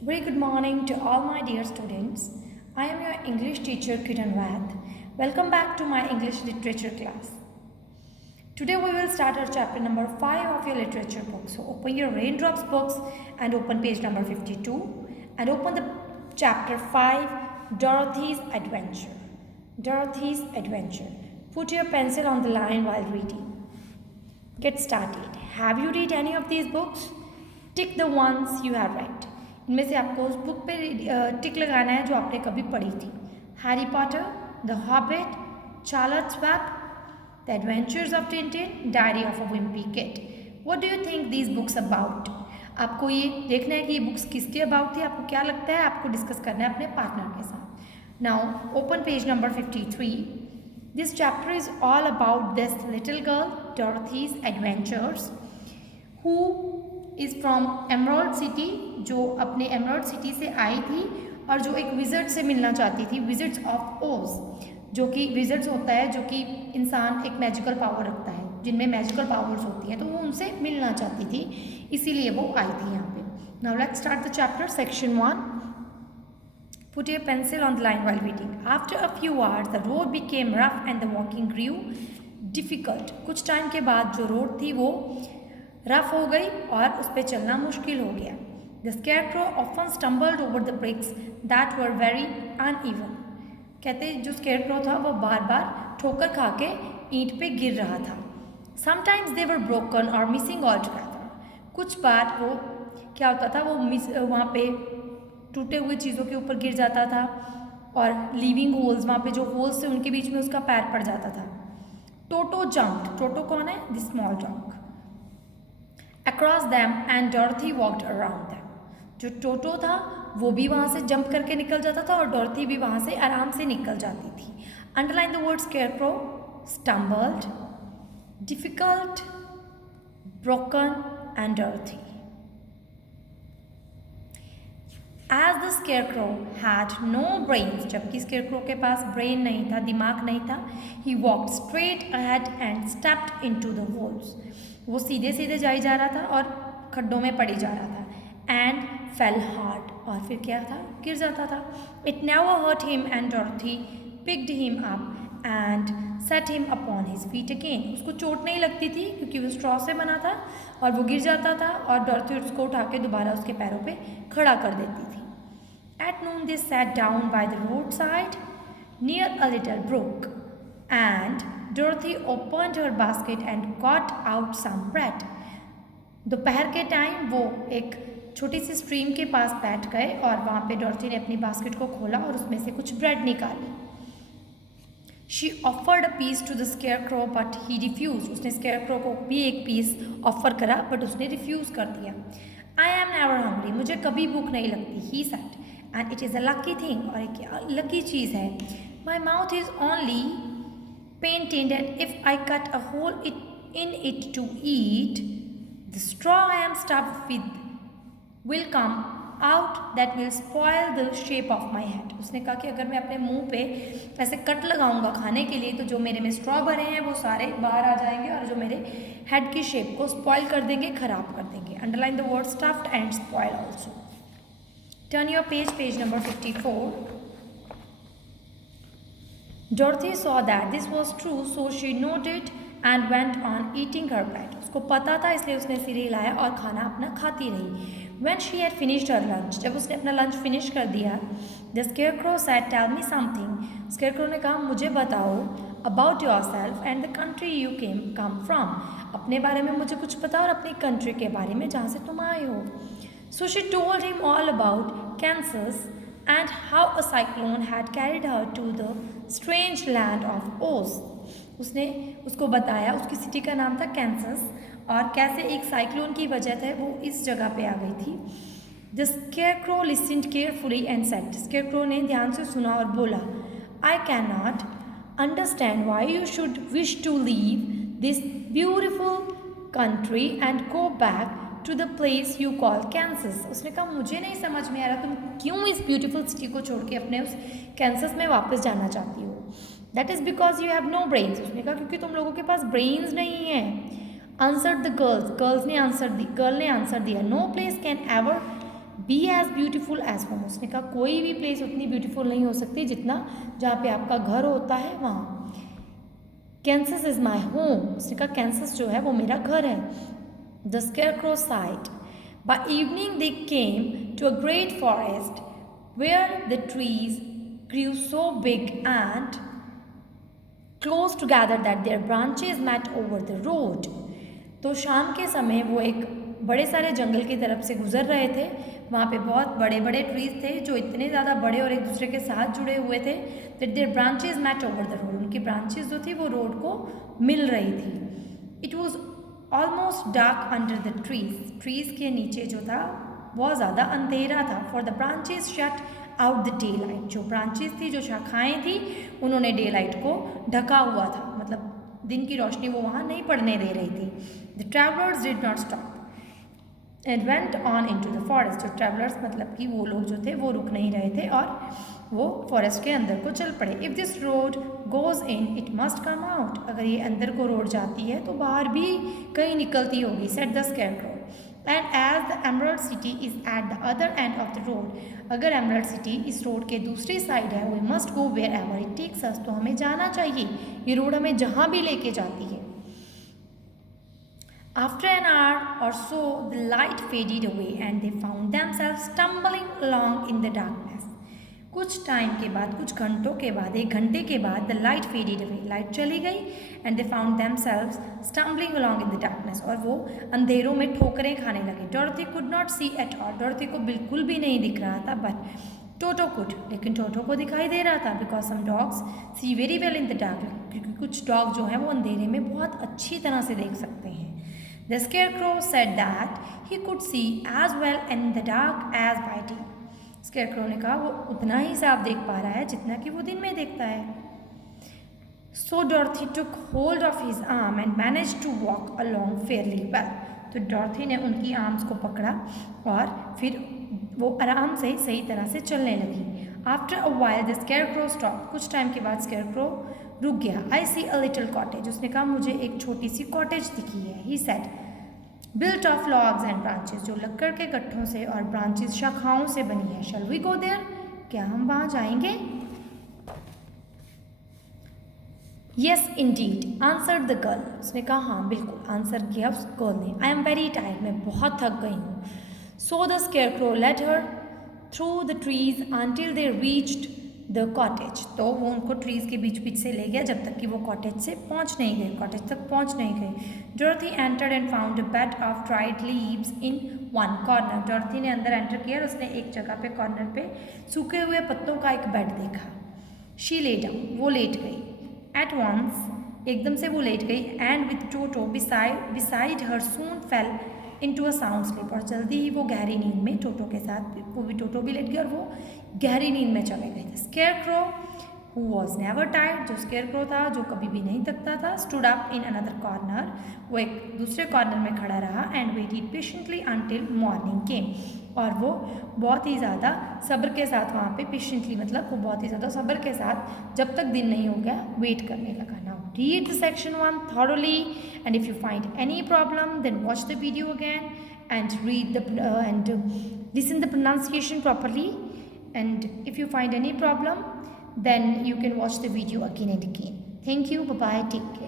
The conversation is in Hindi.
Very good morning to all my dear students. I am your English teacher Kiran Vath. Welcome back to my English literature class. Today we will start our chapter number 5 of your literature book. So open your raindrops books and open page number 52 and open the chapter 5, Dorothy's Adventure. Dorothy's Adventure. Put your pencil on the line while reading. Get started. Have you read any of these books? Tick the ones you have read. इनमें से आपको उस बुक पे टिक लगाना है जो आपने कभी पढ़ी थी. Harry Potter, the hobbit, Charles web, the adventures of Tintin, diary of a Wimpy kid. What do you think these books about? आपको ये देखना है कि ये बुक्स किसके अबाउट थी. आपको क्या लगता है? आपको डिस्कस करना है अपने पार्टनर के साथ. Now open page number 53. This chapter is all about this little girl, Dorothy's adventures, who is from Emerald City, जो अपने एमराल्ड सिटी से आई थी और जो एक विज़र्ड से मिलना चाहती थी, विज़र्ड्स ऑफ ओज, जो कि विज़र्ड्स होता है जो कि इंसान एक मैजिकल पावर रखता है, जिनमें मैजिकल पावर्स होती हैं, तो वो उनसे मिलना चाहती थी, इसीलिए वो आई थी यहाँ पे. Now let's start the chapter. Section 1. Put your pencil on the line while reading. After a few hours, the road became rough and the walking grew difficult. कुछ टाइम के बाद जो रोड थी वो रफ हो गई और उस पर चलना मुश्किल हो गया. The scarecrow often stumbled over the bricks that were very uneven. कहते जो scarecrow था वो बार बार ठोकर खा के ईंट पे गिर रहा था. Sometimes they were broken or missing altogether. कुछ बार वो क्या होता था, वो वहाँ पे टूटे हुए चीज़ों के ऊपर गिर जाता था और लीविंग होल्स, वहाँ पे जो होल्स थे उनके बीच में उसका पैर पड़ जाता था. टोटो जम्प्ड. टोटो कौन है? The small dog. Across them and Dorothy walked around them. जो टोटो था वो भी वहाँ से जंप करके निकल जाता था और डॉर्थी भी वहाँ से आराम से निकल जाती थी. Underline the word scarecrow, stumbled, difficult, broken and Dorothy. As the scarecrow had no brains, जबकि scarecrow के पास brain नहीं था, दिमाग नहीं था, he walked straight ahead and stepped into the holes. वो सीधे सीधे जाई जा रहा था और खड्डों में पड़ी जा रहा था. And fell hard. और फिर क्या था? गिर जाता था. It never hurt him and Dorothy picked him up and set him upon his feet again. उसको चोट नहीं लगती थी क्योंकि वो स्ट्रॉ से बना था और वो गिर जाता था और डॉर्थी उसको उठा के दोबारा उसके पैरों पे खड़ा कर देती थी. At noon they sat down by the roadside near a little brook, and Dorothy opened her basket and got out some bread. दोपहर के टाइम वो एक छोटी सी स्ट्रीम के पास बैठ गए और वहाँ पे डॉर्थी ने अपनी बास्केट को खोला और उसमें से कुछ ब्रेड निकाली. She offered a piece to the scarecrow, but he refused. उसने scarecrow को भी एक पीस ऑफर करा, बट उसने रिफ्यूज़ कर दिया. I am never hungry. मुझे कभी भूख नहीं लगती. He said. And it is a lucky thing, और एक लकी चीज़ है. My mouth is only painted, and if I cut a hole in it to eat, the straw I am stuffed with will come out that will spoil the shape of my head. उसने कहा कि अगर मैं अपने मुंह पे ऐसे कट लगाऊंगा खाने के लिए तो जो मेरे में स्ट्रॉ भरे हैं वो सारे बाहर आ जाएंगे और जो मेरे हेड की शेप को स्पॉइल कर देंगे, खराब कर देंगे. Underline the word stuffed and spoil also. Turn your page, page number 54. Dorothy saw that this was true, so she nodded and went on eating her bread. उसको पता था इसलिए उसने सिर हिलाया और खाना अपना खाती रही. When she had finished her lunch, जब उसने अपना लंच फिनिश कर दिया, the scarecrow said, "Tell me something." Scarecrow ने कहा मुझे बताओ about yourself and the country you come from. अपने बारे में मुझे कुछ बताओ और अपनी कंट्री के बारे में जहाँ से तुम आए हो. So she told him all about Kansas and how a cyclone had carried her to the strange land of Oz. उसने उसको बताया, उसकी सिटी का नाम था कैंसस और कैसे एक साइक्लोन की वजह से वो इस जगह पे आ गई थी. The scarecrow listened carefully and said, scarecrow ने ध्यान से सुना और बोला, I cannot understand why you should wish to leave this beautiful country and go back to the place you call Kansas. उसने कहा मुझे नहीं समझ में आ रहा तुम क्यों इस ब्यूटीफुल सिटी को छोड़ के अपने उस कैंसस में वापस जाना चाहती हो. That is because you have no brains. उसने कहा क्योंकि तुम लोगों के पास ब्रेन्स नहीं हैं. आंसर्ड द गर्ल ने आंसर दिया. No place can ever be as beautiful as home, उसने कहा कोई भी प्लेस उतनी ब्यूटीफुल नहीं हो सकती जितना जहाँ पे आपका घर होता है वहाँ। कैंसस इज़ माई होम, उसने कहा कैंसस जो है वो मेरा घर है। The scarecrow said, by evening they came to a great forest where the trees grew so big and close together that their branches met over the road। तो शाम के समय वो एक बड़े सारे जंगल की तरफ से गुजर रहे थे। वहाँ पे बहुत बड़े बड़े ट्रीज थे जो इतने ज़्यादा बड़े और एक दूसरे के साथ जुड़े हुए थे that their branches met over the road, उनकी ब्रांचेस जो थी वो रोड को मिल रही थी। It was almost dark under the trees के नीचे जो था बहुत ज़्यादा अंधेरा था। For the branches shut out the day light, जो ब्रांचेस थी जो शाखाएँ थी उन्होंने डे लाइट को ढका हुआ था, मतलब दिन की रोशनी वो वहाँ नहीं पड़ने दे रही थी। The travellers did not stop and went on into the forest, जो ट्रैवलर्स मतलब कि वो लोग जो थे वो रुक नहीं रहे थे और वो फॉरेस्ट के अंदर को चल पड़े। If this road goes in it must come out, अगर ये अंदर को रोड जाती है तो बाहर भी कहीं निकलती होगी। Said the scarecrow, and as the Emerald City is at the other end of the road, अगर एमरल्ड सिटी इस रोड के दूसरी साइड है, we must go wherever it takes us, तो हमें जाना चाहिए, ये रोड हमें जहाँ भी लेके जाती है। After an hour or so, the light faded away and they found themselves stumbling along in the darkness. कुछ टाइम के बाद, कुछ घंटों के बाद, एक घंटे के बाद, the light faded away, light चली गई and they found themselves stumbling along in the darkness, और वो अंधेरों में ठोकरें खाने लगे। Dorothy could not see at all, Dorothy को बिल्कुल भी नहीं दिख रहा था, but Toto could, लेकिन टोटो को दिखाई दे रहा था। because some dogs see very well in the dark, क्योंकि कुछ डॉग जो हैं वो अंधेरे में बहुत अच्छी तरह से देख सकते हैं। The scarecrow said that he could see as well in the dark as by day. Scarecrow ने कहा वो उतना ही साफ देख पा रहा है जितना कि वो दिन में देखता है। So Dorothy took hold of his arm and managed to walk along fairly well. तो डॉर्थी ने उनकी आर्म्स को पकड़ा और फिर वो आराम से सही तरह से चलने लगी। After a while the scarecrow stopped. कुछ टाइम के बाद scarecrow रुक गया। I see a little cottage. उसने कहा मुझे एक छोटी सी कॉटेज दिखी है। He said, built of logs and branches, जो लकड़ के गट्ठों से और ब्रांचेस शाखाओं से बनी है। Shall we go there? क्या हम वहाँ जाएंगे? Yes indeed, answered the girl. उसने कहा हाँ बिल्कुल, आंसर किया उस गर्ल ने। I am very tired, मैं बहुत थक गई हूँ। So the scarecrow led her through the trees until they reached the cottage, तो वो उनको ट्रीज़ के बीच बीच से ले गया जब तक कि वो कॉटेज से पहुंच नहीं गए, कॉटेज तक पहुंच नहीं गए। Dorothy entered and found a bed of dried leaves in one corner, Dorothy ने अंदर एंटर किया और उसने एक जगह पे कॉर्नर पे सूखे हुए पत्तों का एक बेड देखा। शी ले डाउन, वो लेट गई। एट वंस, एकदम से वो लेट गई। And with toto beside her soon fail into a sound sleep, और जल्दी ही वो गहरी नींद में टोटो के साथ, वो भी टोटो भी लेट गया और वो गहरी नींद में चले गए। Scarecrow who was never tired, जो स्केयरक्रो था जो कभी भी नहीं थकता था, stood up in another corner, वो एक दूसरे कॉर्नर में खड़ा रहा। And waited patiently until morning came, और वो बहुत ही ज़्यादा सब्र के साथ वहाँ पे पेशेंटली मतलब वो बहुत ही ज़्यादा सब्र के साथ जब तक दिन नहीं हो गया वेट करने लगा। Now read the section 1 thoroughly, and if you find any problem then watch the video again and read the and listen the pronunciation properly, and if you find any problem then you can watch the video again and again. Thank you, bye bye, take care.